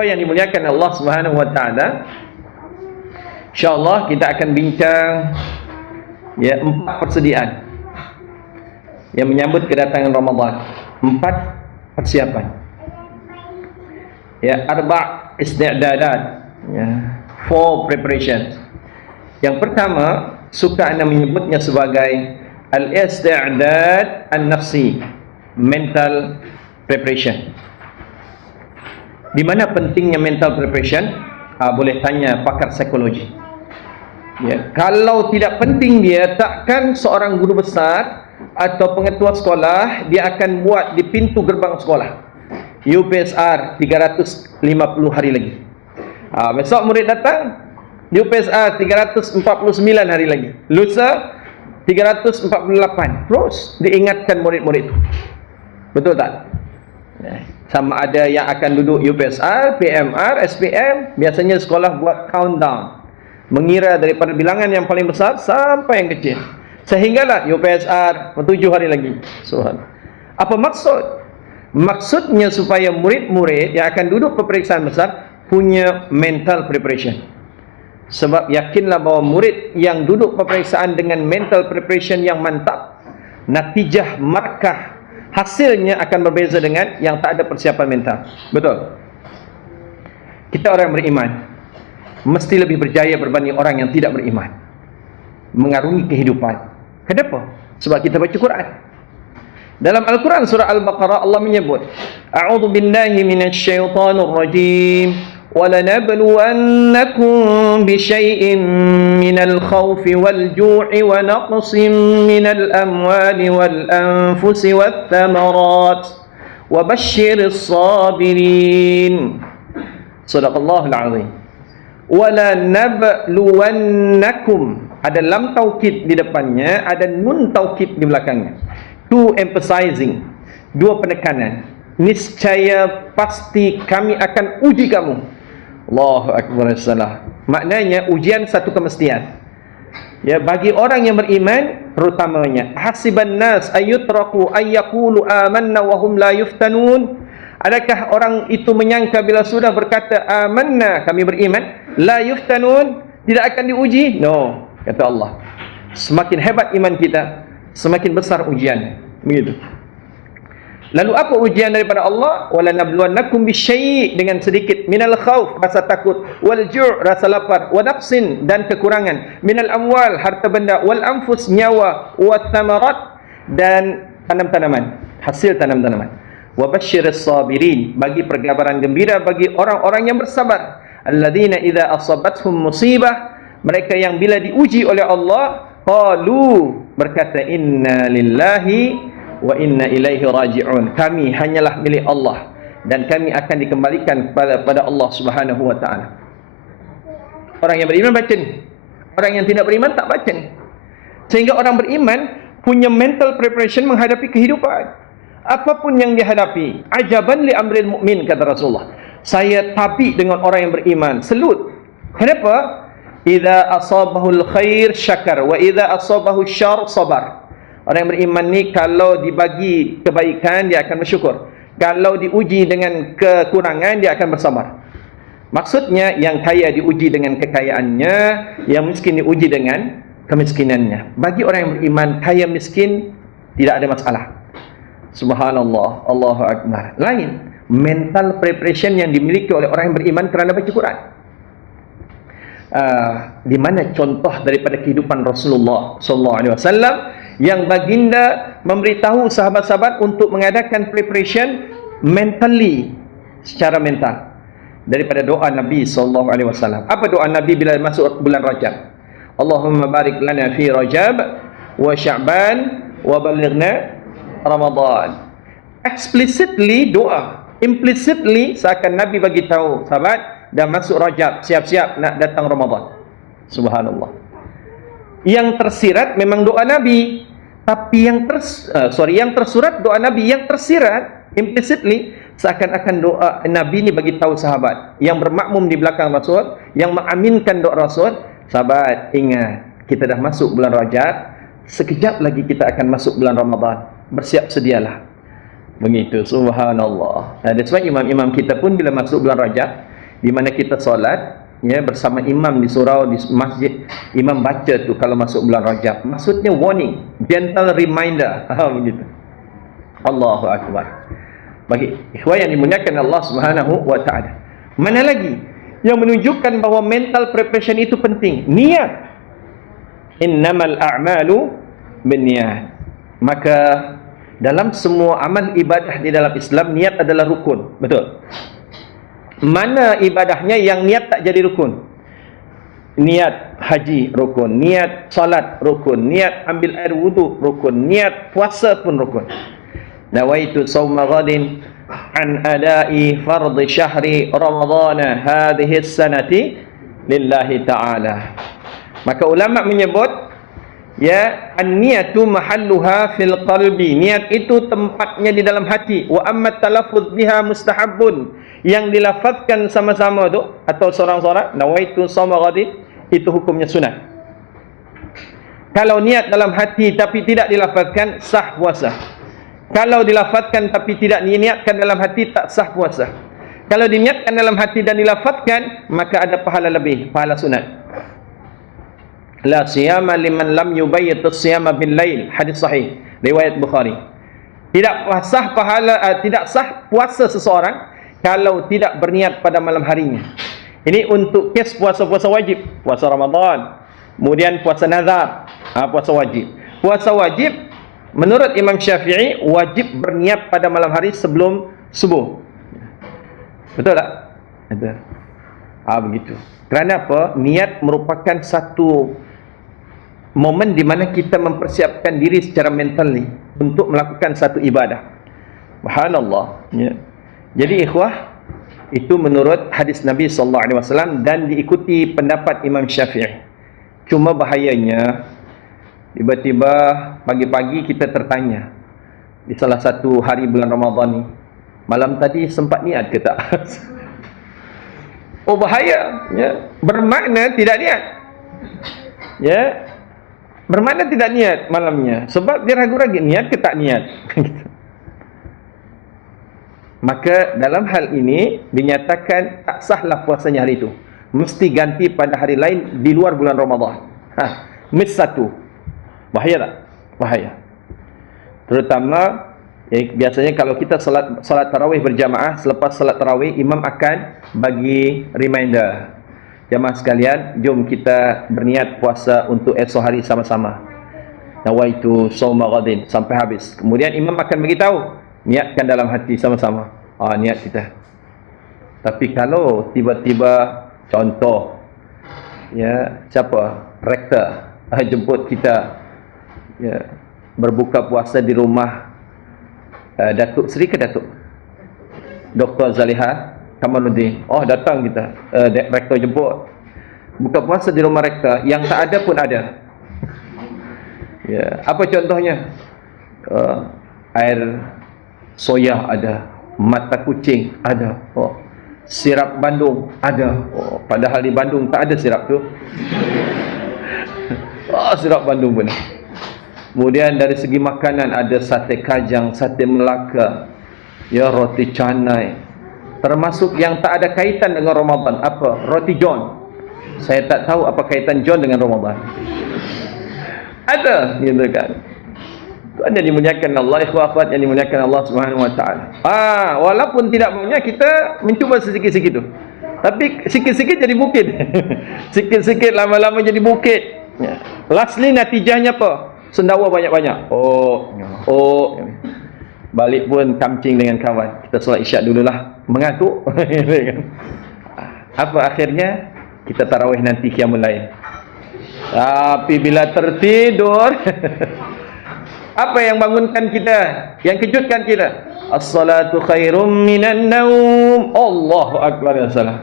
mahasiswa yang dimuliakan Allah Subhanahu wa taala, insya-Allah kita akan bincang 4 persediaan yang menyambut kedatangan Ramadan. 4 persiapan. Arba' isti'dadat. 4 preparation. Yang pertama, suka anda menyebutnya sebagai al-isti'dad an-nafsi, mental preparation. Di mana pentingnya mental preparation? Boleh tanya pakar psikologi. Kalau tidak penting dia, takkan seorang guru besar atau pengetua sekolah dia akan buat di pintu gerbang sekolah UPSR 350 hari lagi. Besok murid datang, UPSR 349 hari lagi, lusa 348. Terus diingatkan murid-murid itu. Betul tak? Sama ada yang akan duduk UPSR, PMR, SPM. Biasanya sekolah buat countdown, mengira daripada bilangan yang paling besar sampai yang kecil, sehinggalah UPSR 7 hari lagi. Subhanallah. Apa maksud? Maksudnya supaya murid-murid yang akan duduk peperiksaan besar punya mental preparation. Sebab yakinlah bahawa murid yang duduk peperiksaan dengan mental preparation yang mantap, natijah markah hasilnya akan berbeza dengan yang tak ada persiapan mental. Betul? Kita orang beriman mesti lebih berjaya berbanding orang yang tidak beriman mengarungi kehidupan. Kenapa? Sebab kita baca Quran. Dalam Al-Quran surah Al-Baqarah Allah menyebut, A'udzu billahi minasyaitonir rajim. وَلَنَبْلُوَنَّكُمْ بِشَيْءٍ مِّنَ الْخَوْفِ وَالْجُوعِ وَنَقْصٍ مِّنَ الْأَمْوَالِ وَالْأَنفُسِ وَالثَّمَرَاتِ وَبَشِّرِ الصَّابِرِينَ. Shadaqallahul azim. وَلَنَبْلُوَنَّكُمْ, ada lam taukid di depannya, ada nun taukid di belakangnya. Two emphasizing, 2 penekanan. Niscaya pasti kami akan uji kamu. Allahu akbar salah. Maknanya ujian satu kemestian. Bagi orang yang beriman terutamanya, hasiban nas ayyutraku ayyaqulu amanna wa hum la yuftanun. Adakah orang itu menyangka bila sudah berkata amanna, kami beriman, la yuftanun, tidak akan diuji? No, kata Allah. Semakin hebat iman kita, semakin besar ujian. Begitu. Lalu apa ujian daripada Allah? Wala nabluwannakum bisyai', dengan sedikit, minal khauf, rasa takut, wal ju', rasa lapar, wa naqsin, dan kekurangan, minal amwal, harta benda, wal anfus, nyawa, wa thamarat, dan tanam-tanaman, hasil tanam-tanaman. Wa basyiris sabirin, bagi perkabaran gembira bagi orang-orang yang bersabar. Alladzina idza asabathum musibah, mereka yang bila diuji oleh Allah, qalu, berkata, inna lillahi wa inna ilaihi raji'un, kami hanyalah milik Allah dan kami akan dikembalikan kepada Allah Subhanahu wa taala. Orang yang beriman baca ni, orang yang tidak beriman tak baca ni. Sehingga orang beriman punya mental preparation menghadapi kehidupan apapun yang dihadapi. Ajaban li amril mu'min, kata Rasulullah. Saya tabi dengan orang yang beriman, selut. Kenapa? Idza asabahul khair syakar wa idza asabahu syarr sabar. Orang yang beriman ni kalau dibagi kebaikan dia akan bersyukur, kalau diuji dengan kekurangan dia akan bersabar. Maksudnya yang kaya diuji dengan kekayaannya, yang miskin diuji dengan kemiskinannya. Bagi orang yang beriman, kaya miskin tidak ada masalah. Subhanallah, Allahu akbar. Lain mental preparation yang dimiliki oleh orang yang beriman kerana baca Quran. Di mana contoh daripada kehidupan Rasulullah sallallahu alaihi wasallam yang baginda memberitahu sahabat-sahabat untuk mengadakan preparation mentally, secara mental, daripada doa Nabi sallallahu alaihi wasallam. Apa doa Nabi bila masuk bulan Rajab? Allahumma barik lana fi Rajab wa Sya'ban wa balighna Ramadan. Explicitly doa, implicitly seakan Nabi bagi tahu sahabat dah masuk Rajab, siap-siap nak datang Ramadan. Subhanallah. Yang tersirat memang doa Nabi, tapi yang tersurat doa Nabi, yang tersirat implicitly seakan-akan doa Nabi ni bagi tahu sahabat yang bermakmum di belakang Rasul, yang mengaminkan doa Rasul. Sahabat, ingat, kita dah masuk bulan Rajab, sekejap lagi kita akan masuk bulan Ramadan. Bersiap sedialah. Begitu, subhanallah. That's why imam-imam kita pun bila masuk bulan Rajab, di mana kita solat ya bersama imam di surau di masjid, imam baca tu kalau masuk bulan Rajab, maksudnya warning, gentle reminder. Begitu. Allahu akbar. Bagi ikhwan yang dimuliakan Allah Subhanahu wa taala. Mana lagi yang menunjukkan bahawa mental preparation itu penting? Niat. Innamal a'malu binniyat. Maka dalam semua amal ibadah di dalam Islam, niat adalah rukun. Betul. Mana ibadahnya yang niat tak jadi rukun? Niat haji rukun, niat salat rukun, niat ambil air wudu rukun, niat puasa pun rukun. Nawaitu sawma ghadin an adai fardhi syahri ramadhana hadhihi sanati lillahi ta'ala. Maka ulama menyebut ya, an-niyatu mahalluha fil qalbi. Niat itu tempatnya di dalam hati. Wa amma talaffuz biha mustahabbun. Yang dilafazkan sama-sama tu atau seorang-seorang, nawaitu shauma ghadin, itu hukumnya sunat. Kalau niat dalam hati tapi tidak dilafazkan, sah puasa. Kalau dilafazkan tapi tidak diniatkan dalam hati, tak sah puasa. Kalau diniatkan dalam hati dan dilafazkan, maka ada pahala lebih, pahala sunat. La siyama liman lam yubayyit as-siyama bil lail, hadis sahih riwayat Bukhari. Tidak sah pahala, tidak sah puasa seseorang kalau tidak berniat pada malam harinya. Ini untuk kes puasa-puasa wajib, puasa Ramadan, kemudian puasa nazar, puasa wajib. Puasa wajib menurut Imam Syafi'i wajib berniat pada malam hari sebelum subuh. Betul tak? Betul. Begitu. Kerana apa? Niat merupakan satu momen di mana kita mempersiapkan diri secara mental ni untuk melakukan satu ibadah. Subhanallah. Ya. Jadi ikhwah, itu menurut hadis Nabi SAW dan diikuti pendapat Imam Syafi'i. Cuma bahayanya, tiba-tiba pagi-pagi kita tertanya di salah satu hari bulan Ramadan ni, malam tadi sempat niat ke tak? Oh bahaya, ya. Bermakna tidak niat, ya. Bermakna tidak niat malamnya, sebab dia ragu-ragu niat ke tak niat. Maka dalam hal ini dinyatakan tak sahlah puasanya hari itu, mesti ganti pada hari lain di luar bulan Ramadan. Miss satu. Bahaya tak? Bahaya. Terutama biasanya kalau kita salat tarawih berjamaah, selepas salat tarawih imam akan bagi reminder, jamaah sekalian, jom kita berniat puasa untuk esok hari sama-sama. Nawaitu shauma ghadin sampai habis. Kemudian imam akan beritahu, niatkan dalam hati sama-sama. Niat kita. Tapi kalau tiba-tiba contoh, ya, siapa? Rektor jemput kita, ya, berbuka puasa di rumah Datuk Seri ke Datuk? Dr. Zaliha Kamaluddin. Datang kita. Rektor jemput. Buka puasa di rumah rektor. Yang tak ada pun ada. Ya, apa contohnya? Air soya ada, mata kucing ada, sirap Bandung ada. Padahal di Bandung tak ada sirap tu. Sirap Bandung pun. Kemudian dari segi makanan ada sate kajang, sate Melaka, ya, roti canai. Termasuk yang tak ada kaitan dengan Ramadan, apa? Roti John. Saya tak tahu apa kaitan John dengan Ramadan. Ada, gitu kan. Tuan yang dimuliakan Allah, ikhwat yang dimuliakan Allah Subhanahu wa taala. Walaupun tidak maunya kita mencuba sedikit-sedikit tu. Tapi sikit-sikit jadi bukit. Sikit-sikit lama-lama jadi bukit. Ya. Lastly natijahnya apa? Sendawa banyak-banyak. Balik pun kamcing dengan kawan. Kita solat isyak dululah. Mengantuk. Apa akhirnya? Kita tarawih nanti qiyamul lail. Tapi bila tertidur apa yang bangunkan kita? Yang kejutkan kita? As-salatu khairum minan naum. Allahu akbar, ya salah.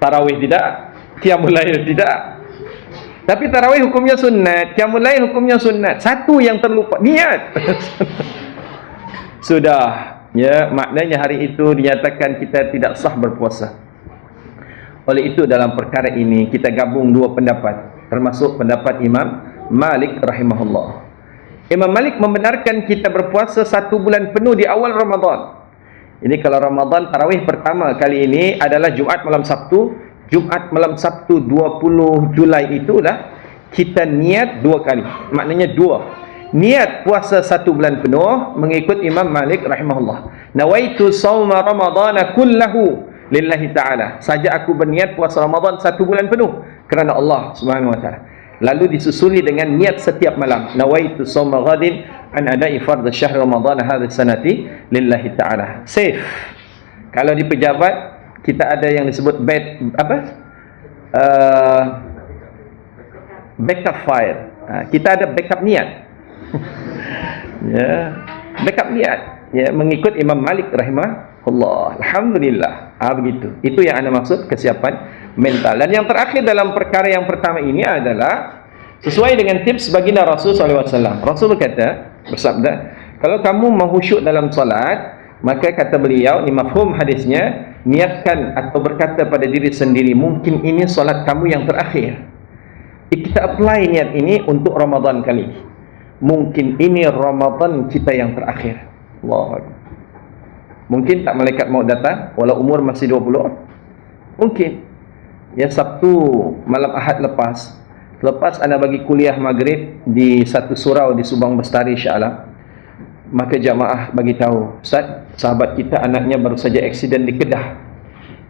Tarawih tidak, qiyamul lail tidak. Tapi tarawih hukumnya sunat, qiyamul lail hukumnya sunat. Satu yang terlupa, niat. Sudah, ya, maknanya hari itu dinyatakan kita tidak sah berpuasa. Oleh itu dalam perkara ini kita gabung dua pendapat, termasuk pendapat Imam Malik rahimahullah. Imam Malik membenarkan kita berpuasa 1 bulan penuh di awal Ramadan. Ini kalau Ramadan tarawih pertama kali ini adalah Jumaat malam Sabtu. Jumaat malam Sabtu 20 Julai itulah kita niat 2 kali. Maknanya 2. Niat puasa 1 bulan penuh mengikut Imam Malik rahimahullah. Nawaitu shauma ramadhana kullahu lillahi ta'ala. Saja aku berniat puasa Ramadan 1 bulan penuh kerana Allah Subhanahu wa taala. Lalu disusuli dengan niat setiap malam. Nawaitu shauma ghadin an ada'i fardh syahr Ramadan hadhihi sanati lillahi ta'ala. Safe. Kalau di pejabat kita ada yang disebut backup file. Kita ada backup niat. Ya, backup niat. Ya, mengikut Imam Malik rahimahullah. Alhamdulillah. Begitu. Itu yang anda maksud kesiapan mental. Dan yang terakhir dalam perkara yang pertama ini adalah sesuai dengan tips baginda Rasul SAW. Rasul bersabda, kalau kamu menghusyuk dalam solat, maka kata beliau, ini mafhum hadisnya, niatkan atau berkata pada diri sendiri, mungkin ini solat kamu yang terakhir. Kita apply niat ini untuk Ramadan kali. Mungkin ini Ramadan kita yang terakhir. Allah. Mungkin tak malaikat maut datang walau umur masih 20. Mungkin. Ya, Sabtu malam Ahad lepas anda bagi kuliah maghrib di satu surau di Subang Bestari Shah Alam, maka jamaah bagi tahu, Ustaz, sahabat kita anaknya baru saja aksiden di Kedah.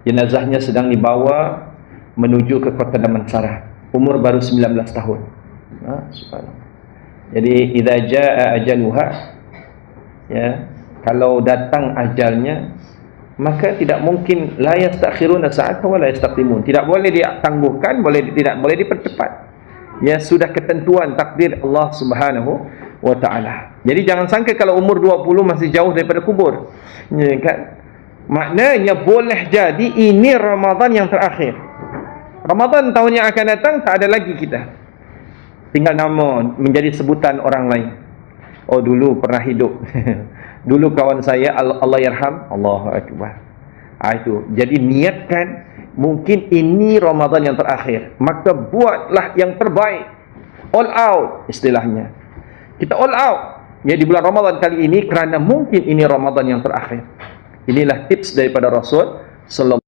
Jenazahnya sedang dibawa menuju ke Kota Damansara. Umur baru 19 tahun. Subhanallah. Jadi idza jaa ajaluha, ya, kalau datang ajalnya, maka tidak mungkin la yastakhiruna sa'atan wa la yastaqdimun. Tidak boleh ditangguhkan, tidak boleh dipercepat. Ya, sudah ketentuan takdir Allah Subhanahu wa taala. Jadi jangan sangka kalau umur 20 masih jauh daripada kubur. Ya kan? Maknanya boleh jadi ini Ramadan yang terakhir. Ramadan tahun yang akan datang tak ada lagi kita. Tinggal nama menjadi sebutan orang lain. Oh, dulu pernah hidup. Dulu kawan saya Allah yarham, Allahu akbar. Itu. Jadi niatkan mungkin ini Ramadan yang terakhir. Maka buatlah yang terbaik. All out istilahnya. Kita all out ya di bulan Ramadan kali ini kerana mungkin ini Ramadan yang terakhir. Inilah tips daripada Rasul sallallahu